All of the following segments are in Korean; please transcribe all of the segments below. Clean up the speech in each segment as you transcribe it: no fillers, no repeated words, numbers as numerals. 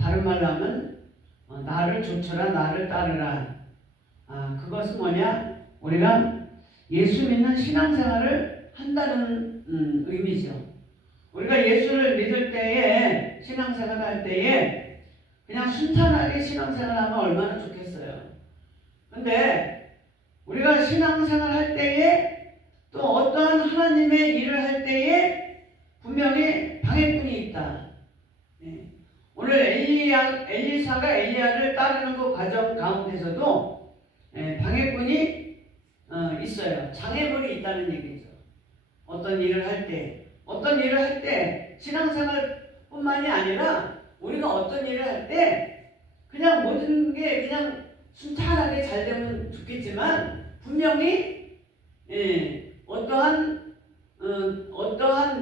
다른 말로 하면 나를 좇으라 나를 따르라. 그것은 뭐냐? 우리가 예수 믿는 신앙생활을 한다는 의미죠. 우리가 예수를 믿을 때에 신앙생활을 할 때에 그냥 순탄하게 신앙생활을 하면 얼마나 좋겠어요. 근데 우리가 신앙생활을 할 때에 또 어떠한 하나님의 일을 할 때에 분명히 방해꾼이 있다. 오늘 엘리사가 엘리야를 따르는 그 과정 가운데서도 방해꾼이 있어요. 장애물이 있다는 얘기죠. 어떤 일을 할 때 신앙생활뿐만이 아니라 우리가 어떤 일을 할 때 그냥 모든 게 그냥 순탄하게 잘 되면 좋겠지만 분명히 어떠한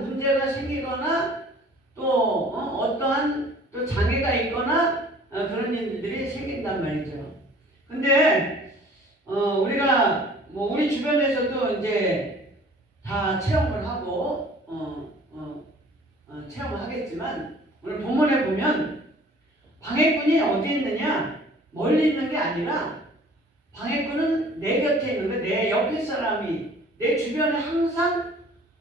문제가 생기거나 또 어떠한 또 장애가 있거나 그런 일들이 생긴단 말이죠. 근데 우리가 우리 주변에서도 이제 다 체험을 하고 체험을 하겠지만 오늘 본문에 보면 방해꾼이 어디 있느냐? 멀리 있는 게 아니라 방해꾼은 내 곁에 있는 거, 내 옆에 사람이 내 주변에 항상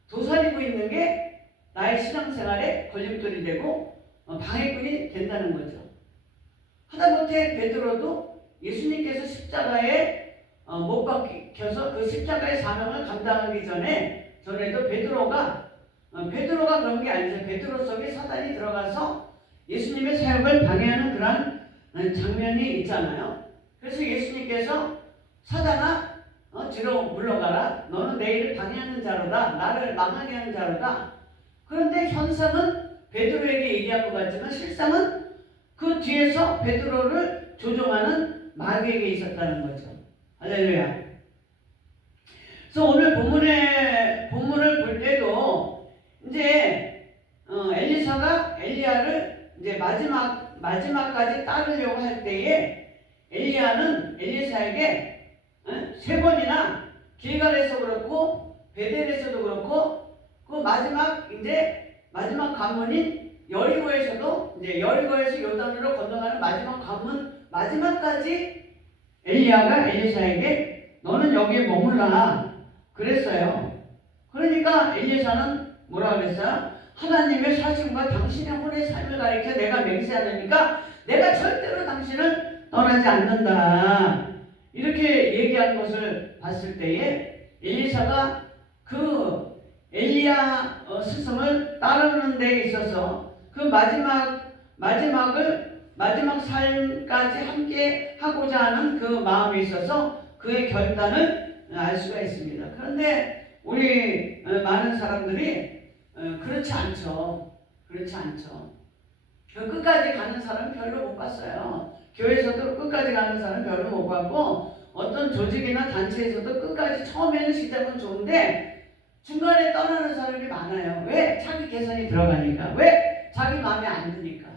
도사리고 있는 게 나의 신앙생활에 걸림돌이 되고 방해꾼이 된다는 거죠. 하다못해 베드로도 예수님께서 십자가에 못 박혀서 그 십자가의 사명을 감당하기 전에도 베드로가 그런 게 아니죠. 베드로 속에 사단이 들어가서 예수님의 사역을 방해하는 그런 장면이 있잖아요. 그래서 예수님께서 사단아 뒤로 물러가라. 너는 내 일을 방해하는 자로다. 나를 망하게 하는 자로다. 그런데 현상은 베드로에게 얘기한 것 같지만 실상은 그 뒤에서 베드로를 조종하는 마귀에게 있었다는 거죠. 할렐루야. 그래서 오늘 본문을 볼 때도 이제 엘리사가 엘리야를 이제 마지막까지 따르려고 할 때에 엘리야는 엘리사에게 3번이나 길갈에서 그렇고 베델에서도 그렇고 그 마지막 관문인 여리고에서도 이제 여리고에서 요단으로 건너가는 마지막 관문 마지막까지 엘리야가 엘리사에게 너는 여기에 머물라 그랬어요. 그러니까 엘리사는 뭐라 그랬어요? 하나님의 사심과 당신의 혼의 삶을 가리켜 내가 맹세하니까 내가 절대로 당신을 떠나지 않는다. 이렇게 얘기한 것을 봤을 때에 엘리사가 그 엘리야 스승을 따르는 데 있어서 그 마지막 삶까지 함께 하고자 하는 그 마음에 있어서 그의 결단을 알 수가 있습니다. 그런데 우리 많은 사람들이 그렇지 않죠. 끝까지 가는 사람 별로 못 봤어요. 교회에서도 끝까지 가는 사람 별로 못 봤고 어떤 조직이나 단체에서도 끝까지 처음에는 시작은 좋은데 중간에 떠나는 사람이 많아요. 왜? 자기 계산이 들어가니까. 왜? 자기 마음에 안 드니까.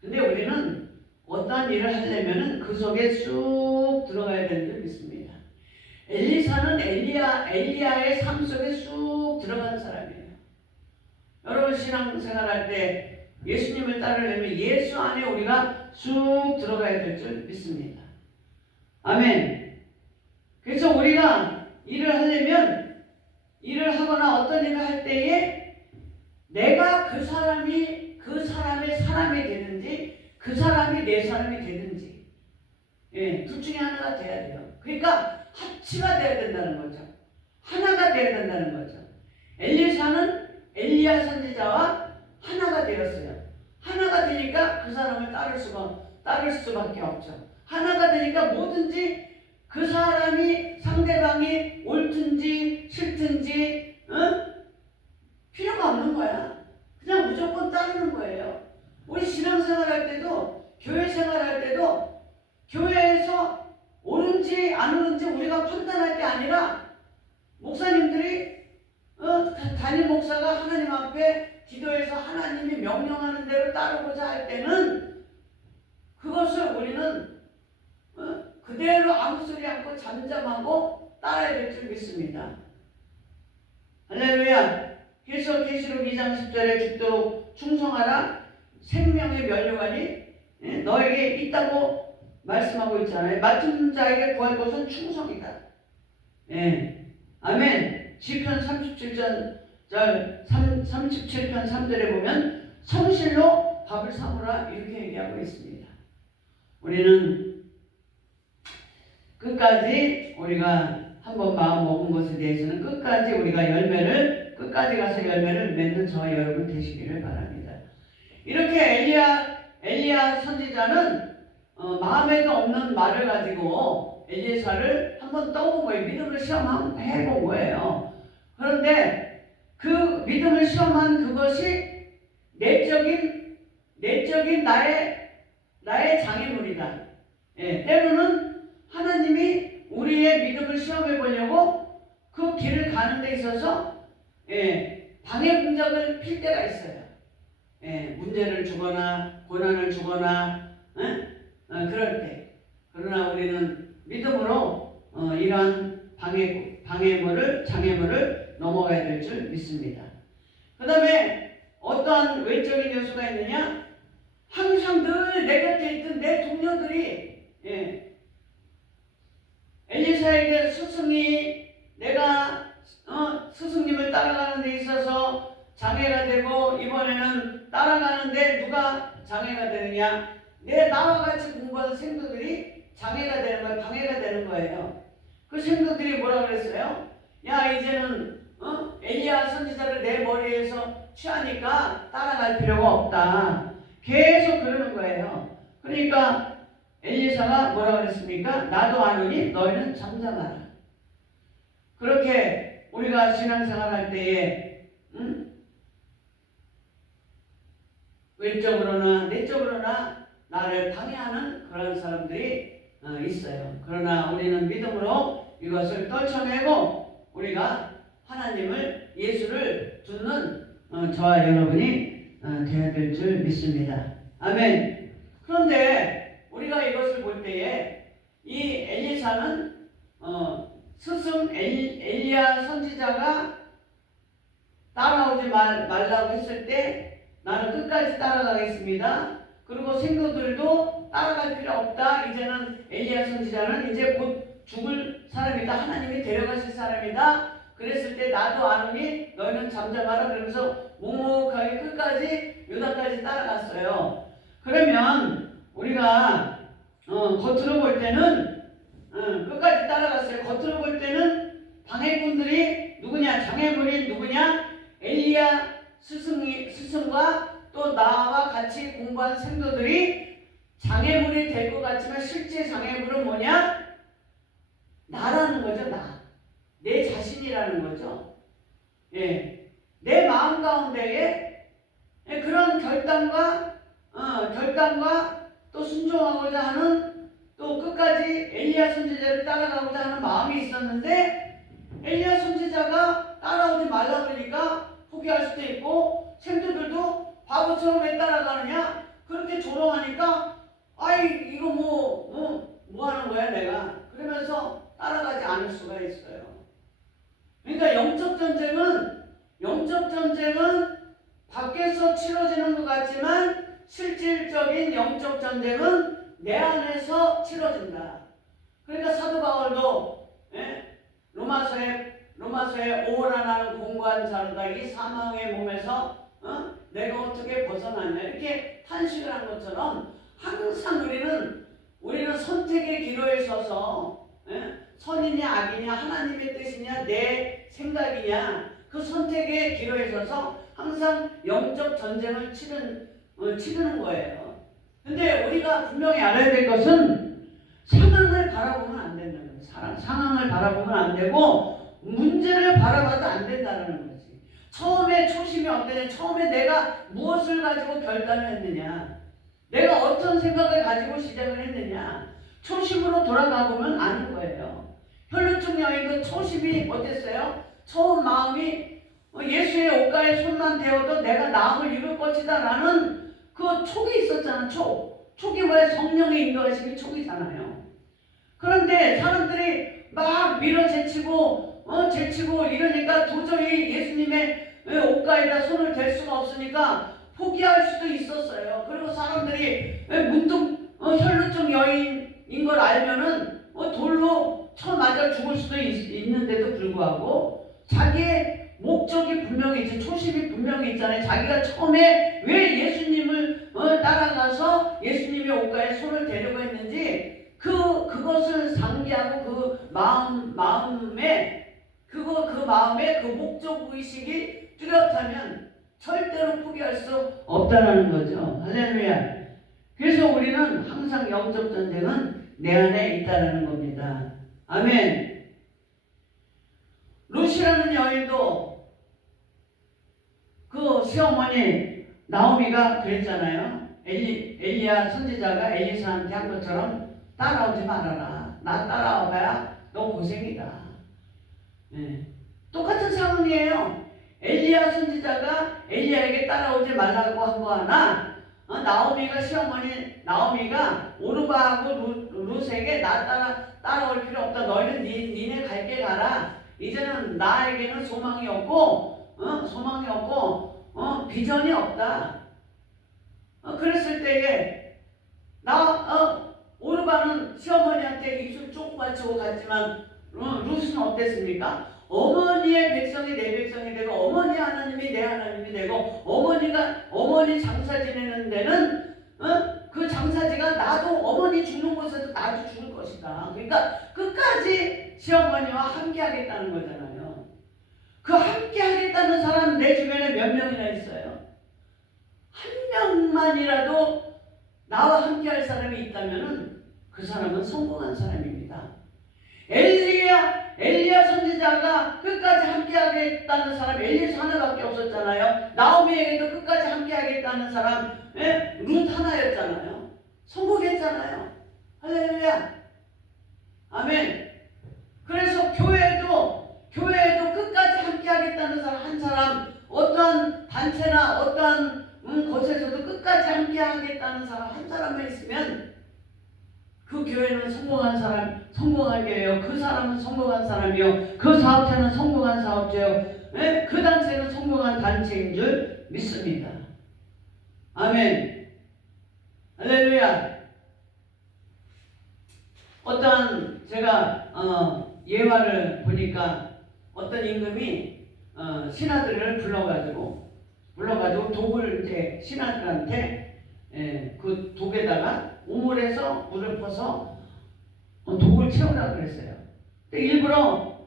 근데 우리는 어떠한 일을 하려면 그 속에 쑥 들어가야 되는 줄 믿습니다. 엘리사는 엘리야의 삶 속에 쑥 들어간 사람이에요. 여러분 신앙생활 할 때 예수님을 따르려면 예수 안에 우리가 쑥 들어가야 될 줄 믿습니다. 아멘. 그래서 우리가 일을 하려면 일을 하거나 어떤 일을 할 때에 내가 그 사람의 사람이 되든지 그 사람이 내 사람이 되든지 둘 중에 하나가 돼야 돼요. 그러니까 합치가 돼야 된다는 거죠. 하나가 돼야 된다는 거죠. 엘리사는 엘리야 선지자와 하나가 되었어요. 하나가 되니까 그 사람을 따를 수밖에 없죠. 하나가 되니까 뭐든지 그 사람이 상대방이 옳든지 싫든지 필요가 없는 거야. 그냥 무조건 따르는 거예요. 우리 신앙생활 할 때도 교회 생활할 때도 교회에서 옳은지 안 옳은지 우리가 판단할 게 아니라 목사님들이 담임 목사가 하나님 앞에 기도해서 하나님이 명령하는 대로 따르고자 할 때는 그것을 우리는 그대로 아무 소리 않고 잠잠하고 따라야 될 줄 믿습니다. 할렐루야. 계시록 2장 10절에 죽도록 충성하라. 생명의 면류관이 너에게 있다고 말씀하고 있잖아요. 맡은 자에게 구할 것은 충성이다. 예. 아멘. 시편 37편 3절에 보면 성실로 밥을 사모라 이렇게 얘기하고 있습니다. 우리는 끝까지 우리가 한번 마음 먹은 것에 대해서는 끝까지 우리가 끝까지 가서 열매를 맺는 저와 여러분 되시기를 바랍니다. 이렇게 엘리야 선지자는 마음에도 없는 말을 가지고 엘리사를 한번 떠본 거예요. 믿음을 시험해본 거예요. 그런데 그 믿음을 시험한 그것이 내적인 나의 장애물이다. 예, 때로는 하나님이 우리의 믿음을 시험해 보려고 그 길을 가는 데 있어서 방해 공작을 필 때가 있어요. 문제를 주거나 고난을 주거나 그럴 때. 그러나 우리는 믿음으로 이러한 장애물을 넘어가야 될 줄 믿습니다. 그 다음에 어떠한 외적인 요소가 있느냐? 항상 늘 내 곁에 있던 내 동료들이 엘리사에게 스승이 내가 스승님을 따라가는 데 있어서 장애가 되고 이번에는 따라가는데 누가 장애가 되느냐? 나와 같이 공부하는 생도들이 장애가 되는 거예요. 방해가 되는 거예요. 그 생도들이 뭐라 그랬어요? 야, 이제는 엘리야 선지자를 내 머리에서 취하니까 따라갈 필요가 없다. 계속 그러는 거예요. 그러니까 엘리사가 뭐라 그랬습니까? 나도 아노니 너희는 잠잠하라. 그렇게 우리가 신앙생활 할 때에 외적으로나 내적으로나 나를 방해하는 그런 사람들이 있어요. 그러나 우리는 믿음으로 이것을 떨쳐내고 우리가 하나님을 예수를 듣는 저와 여러분이 되어야 될 줄 믿습니다. 아멘. 그런데 우리가 이것을 볼 때에 이 엘리사는 스승 엘리야 선지자가 따라오지 말라고 했을 때 나는 끝까지 따라가겠습니다. 그리고 생도들도 따라갈 필요 없다. 이제는 엘리야 선지자는 이제 곧 죽을 사람이다. 하나님이 데려가실 사람이다. 그랬을 때 나도 아노니 너희는 잠잠하라. 그러면서 묵묵하게 끝까지 유다까지 따라갔어요. 그러면 우리가 겉으로 볼 때는 끝까지 따라갔어요. 겉으로 볼 때는 방해꾼들이 누구냐? 장애물이 누구냐? 엘리야 스승과 또 나와 같이 공부한 생도들이 장애물이 될 것 같지만 실제 장애물은 뭐냐? 나라는 거죠. 내 자신이라는 거죠. 내 마음 가운데에 그런 결단과 또 순종하고자 하는 또 끝까지 엘리야 선지자를 따라가고자 하는 마음이 있었는데 엘리야 선지자가 따라오지 말라 그러니까 포기할 수도 있고 생도들도 바보처럼 왜 따라가느냐? 그렇게 조롱하니까 이거 뭐 하는 거야 내가? 그러면서 따라가지 않을 수가 있어요. 그러니까 영적 전쟁은 밖에서 치러지는 것 같지만 실질적인 영적 전쟁은 내 안에서 치러진다. 그러니까 사도 바울도 로마서에 오호라 나는 공고한 자로다. 이 사망의 몸에서 내가 어떻게 벗어났냐 이렇게 탄식을 한 것처럼 항상 우리는 선택의 기로에 서서 선이냐 악이냐 하나님의 뜻이냐 내 생각이냐 그 선택의 기로에 서서 항상 영적 전쟁을 치르는 거예요. 근데 우리가 분명히 알아야 될 것은 상황을 바라보면 안 된다는 거예요. 상황을 바라보면 안 되고 문제를 바라봐도 안 된다는 거지. 처음에 초심이 어떠냐? 처음에 내가 무엇을 가지고 결단을 했느냐? 내가 어떤 생각을 가지고 시작을 했느냐? 초심으로 돌아가 보면 아는 거예요. 혈루증 여인도 초심이 어땠어요? 처음 마음이 예수의 옷가에 손만 대어도 내가 나음을 이룰 것이다 라는 그 촉이 있었잖아. 촉이 뭐야? 성령의 인도하심이 촉이잖아요. 그런데 사람들이 막 밀어제치고 이러니까 도저히 예수님의 옷가에다 손을 댈 수가 없으니까 포기할 수도 있었어요. 문득 혈루증 여인인 걸 알면은 돌로 쳐 맞아 죽을 수도 있는데도 불구하고 자기의 목적이 분명히 있지, 초심이 분명히 있잖아요. 자기가 처음에 왜 예수님을 따라가서 예수님의 옷가에 손을 대려고 했는지 그것을 상기하고 그 마음에 그 마음에 그 목적 의식이 뚜렷하면 절대로 포기할 수 없다라는 거죠. 할렐루야. 그래서 우리는 항상 영적 전쟁은 내 안에 있다라는 겁니다. 아멘. 루시라는 여인도 그 시어머니 나오미가 그랬잖아요. 엘리야 선지자가 엘리사한테 한 것처럼 따라오지 말아라. 나 따라와봐야 너 고생이다. 네. 똑같은 상황이에요. 엘리야 선지자가 엘리야에게 따라오지 말라고 한 거 하나, 나오미가 시어머니 나오미가 오르바하고 룻에게 나 따라올 필요 없다. 너희는 니네 갈 길 가라. 이제는 나에게는 소망이 없고 비전이 없다. 그랬을 때에 오르바는 시어머니한테 입술 쪽 받치고 갔지만 룻은 어땠습니까? 어머니의 백성이 내 백성이 되고 어머니 하나님이 내 하나님이 되고 어머니 장사 지내는 데는 그 장사지가 나도 어머니 죽는 곳에서 나도 죽을 것이다. 그러니까 끝까지 시어머니와 함께 하겠다는 거잖아요. 그 함께 하겠다는 사람 내 주변에 몇 명이나 있어요? 한 명만이라도 나와 함께 할 사람이 있다면 그 사람은 성공한 사람입니다. 엘리야 선지자가 끝까지 함께 하겠다는 사람 엘리사 하나밖에 없었잖아요. 나오미에게도 끝까지 함께 하겠다는 사람 룻 하나였잖아요. 성공했잖아요. 할렐루야. 아멘. 그래서 교회에도 끝까지 함께 하겠다는 사람 한 사람, 어떠한 단체나 어떠한 곳에서도 끝까지 함께 하겠다는 사람 한 사람만 있으면 그 교회는 성공한 사람, 성공한 교회요. 그 사람은 성공한 사람이요. 그 사업체는 성공한 사업체요. 그 단체는 성공한 단체인 줄 믿습니다. 아멘. 할렐루야. 어떤 제가 예화를 보니까 어떤 임금이 신하들을 불러가지고 독을 이제 신하들한테 그 독에다가 우물에서 물을 퍼서 독을 채우라고 그랬어요. 근데 일부러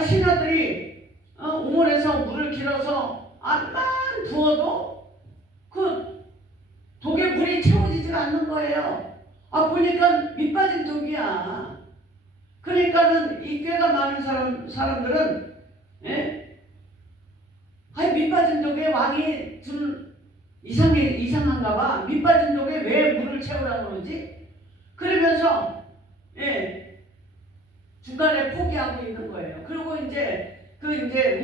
신하들이 우물에서 물을 길어서 암만 부어도 그 독에 물이 채워지지가 않는 거예요. 보니까 밑빠진 독이야. 그러니까는 이 꾀가 많은 사람들은 밑빠진 독에 왕이 좀 이상한가 봐. 밑빠진 독에 왜 물을 채우라고 그러지? 그러면서 중간에 포기하고 있는 거예요. 그리고 이제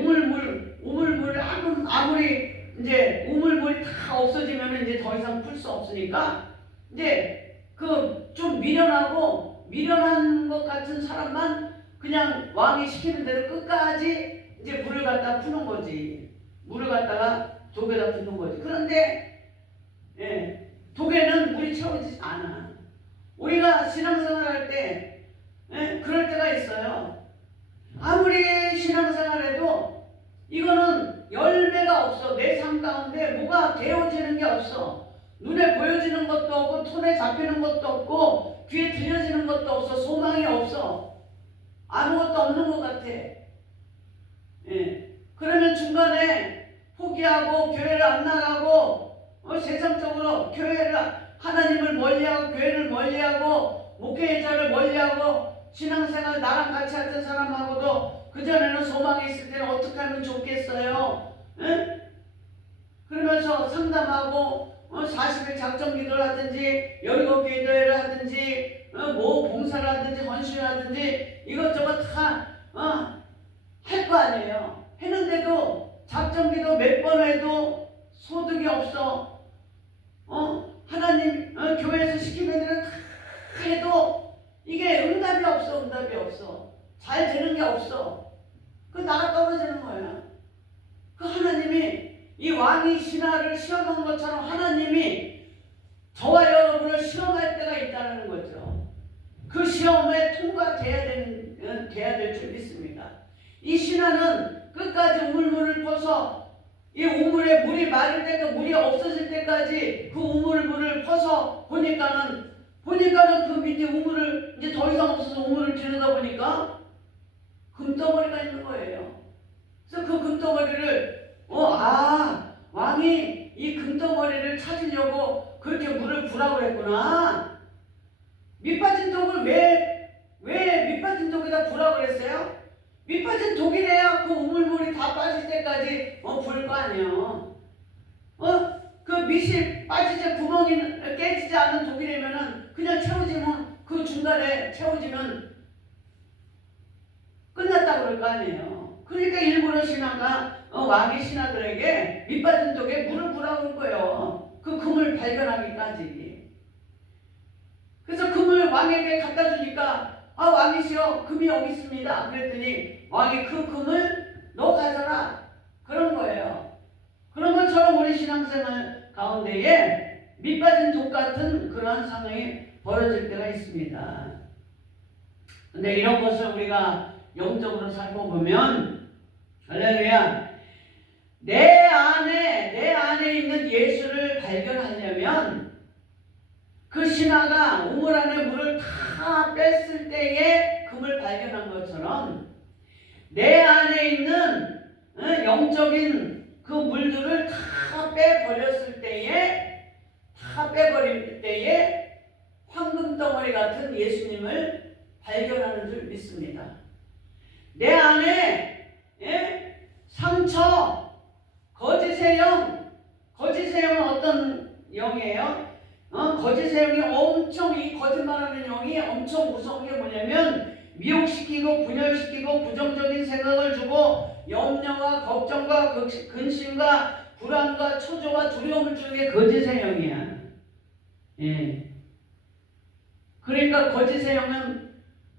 우물물 아무리 이제 우물물이 다 없어지면 이제 더 이상 풀 수 없으니까 이제 좀 미련한 것 같은 사람만 그냥 왕이 시키는 대로 끝까지 이제 물을 갖다 푸는 거지. 물을 갖다가 독에다 붓는 거지. 그런데 독에는 물이 채워지지 않아. 우리가 신앙생활 할 때 그럴 때가 있어요. 아무리 신앙생활해도 이거는 열매가 없어. 내 삶 가운데 뭐가 되어지는 게 없어. 눈에 보여지는 것도 없고 손에 잡히는 것도 없고 귀에 들려지는 것도 없어. 소망이 없어. 아무것도 없는 것 같아. 그러면 중간에 포기하고 교회를 안 나가고 세상적으로 하나님을 멀리하고 교회를 멀리하고 목회자를 멀리하고 신앙생활 나랑 같이 했던 사람하고도 그전에는 소망이 있을 때는 어떻게 하면 좋겠어요? 그러면서 상담하고 40일 작정 기도를 하든지 여리고 기도회를 하든지 뭐 봉사를 하든지 헌신을 하든지 이것저것 다 할 거 아니에요. 했는데도 작정 기도 몇 번 해도 소득이 없어. 하나님 교회에서 시키는 대로 다 해도 이게 응답이 없어. 잘 되는 게 없어. 나가 떨어지는 거야. 하나님이 이 왕이 신하를 시험한 것처럼 하나님이 저와 이 신화는 끝까지 우물물을 퍼서 이 우물에 물이 마를 때까지, 물이 없어질 때까지 그 우물물을 퍼서 보니까는 그 밑에 우물을 이제 더 이상 없어서 우물을 들여다보니까 금덩어리가 있는 거예요. 그래서 그 금덩어리를 왕이 이 금덩어리를 찾으려고 그렇게 물을 부라고 그랬구나. 밑빠진 독을 왜 밑빠진 독에다 부라고 그랬어요? 밑빠진 독이래야 그 우물물이 다 빠질 때까지 부을 거 아니에요. 그 밑이 빠지지, 구멍이 깨지지 않은 독이라면은 그냥 채워지면, 그 중간에 채워지면 끝났다고 그럴 거 아니에요. 그러니까 일부러 신하가 왕의 신하들에게 밑빠진 독에 물을 부라고 할 거예요. 그 금을 발견하기까지. 그래서 금을 왕에게 갖다 주니까 왕이시여, 금이 여기 있습니다. 그랬더니 왕이 그 금을 너 가져라, 그런 거예요. 그런 것처럼 우리 신앙생활 가운데에 밑빠진 독 같은 그러한 상황이 벌어질 때가 있습니다. 근데 이런 것을 우리가 영적으로 살펴보면, 할렐루야, 내 안에 있는 예수를 발견하려면 그 신하가 우물 안에 물을 다 뺐을 때에 금을 발견한 것처럼 내 안에 있는 영적인 그 물들을 다 빼버렸을 때에, 황금 덩어리 같은 예수님을 발견하는 줄 믿습니다. 내 안에 상처, 거짓의 영은 어떤 영이에요? 거짓의 영이 엄청, 이 거짓말하는 영이 엄청 무서운 게 뭐냐면 미혹시키고 분열시키고 부정적인 생각을 주고 염려와 걱정과 근심과 불안과 초조와 두려움을 주는 게 거짓의 영이야. 그러니까 거짓의 영은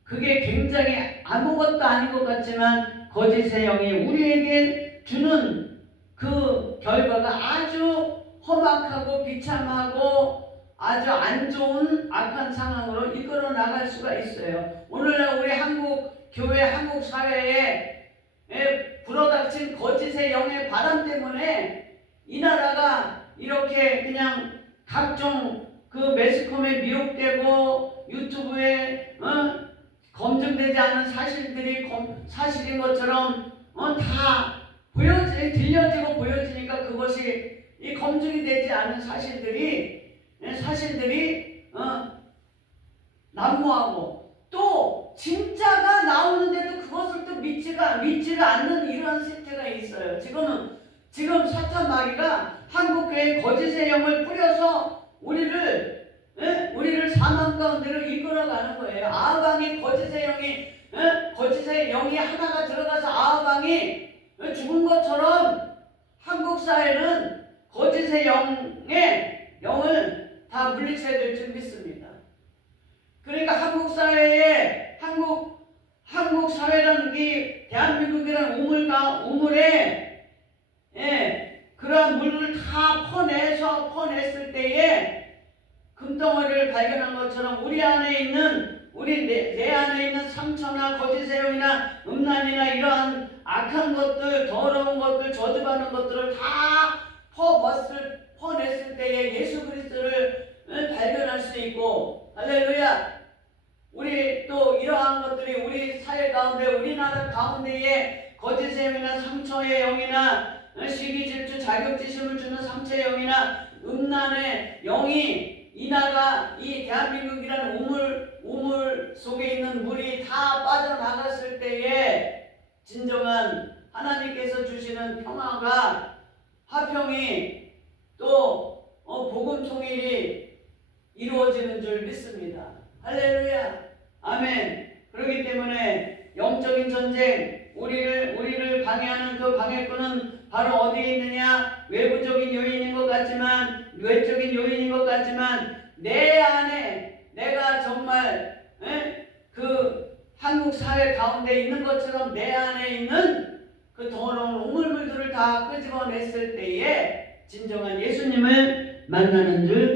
그게 굉장히 아무것도 아닌 것 같지만 거짓의 영이 우리에게 주는 그 결과가 아주 험악하고 비참하고 아주 안 좋은 악한 상황으로 이끌어 나갈 수가 있어요. 오늘날 우리 한국 교회, 한국 사회에 불어닥친 거짓의 영의 바람 때문에 이 나라가 이렇게 그냥 각종 그 매스컴에 미혹되고 유튜브에 검증되지 않은 사실들이 사실인 것처럼 다 들려지고 보여지니까 그것이 이 검증이 되지 않은 사실들이 난무하고 또 진짜가 나오는데도 그것을 또 믿지가 않는 이러한 세태가 있어요. 지금 사탄 마귀가 한국교회에 거짓의 영을 뿌려서 우리를 사망 가운데로 이끌어가는 거예요. 아합왕이 거짓의 영이 하나가 들어가서 아합왕이 죽은 것처럼 한국 사회는 거짓의 영을 다 물리쳐야 될 줄 믿습니다. 그러니까 한국 사회라는 게 대한민국이라는 우물에 그러한 물을 다 퍼냈을 때에 금덩어리를 발견한 것처럼 우리 안에 있는 내 안에 있는 상처나 거짓의 영이나 음란이나 이러한 악한 것들, 더러운 것들, 저주받는 것들을 다 퍼냈을 때에 예수 그리스도를 발견할 수 있고, 할렐루야. 우리 또 이러한 것들이 우리 사회 가운데, 우리나라 가운데에 거짓의 영이나 상처의 영이나 시기 질투 자격지심을 주는 상처의 영이나 음란의 영이 이 나라, 이 대한민국이라는 우물 속에 있는 물이 다 빠져나갔을 때에 진정한 하나님께서 주시는 평화가, 화평이 또 복음 통일이 이루어지는 줄 믿습니다. 할렐루야. 아멘. 그렇기 때문에 영적인 전쟁, 우리를 방해하는 그 방해꾼은 바로 어디에 있느냐? 외부적인 요인인 것 같지만, 외적인 요인인 것 같지만, 내 안에 내가 정말 그 한국 사회 가운데 있는 것처럼 내 안에 있는 그 더러운 우물물들을 다 끄집어냈을 때에 진정한 예수님을 만나는 줄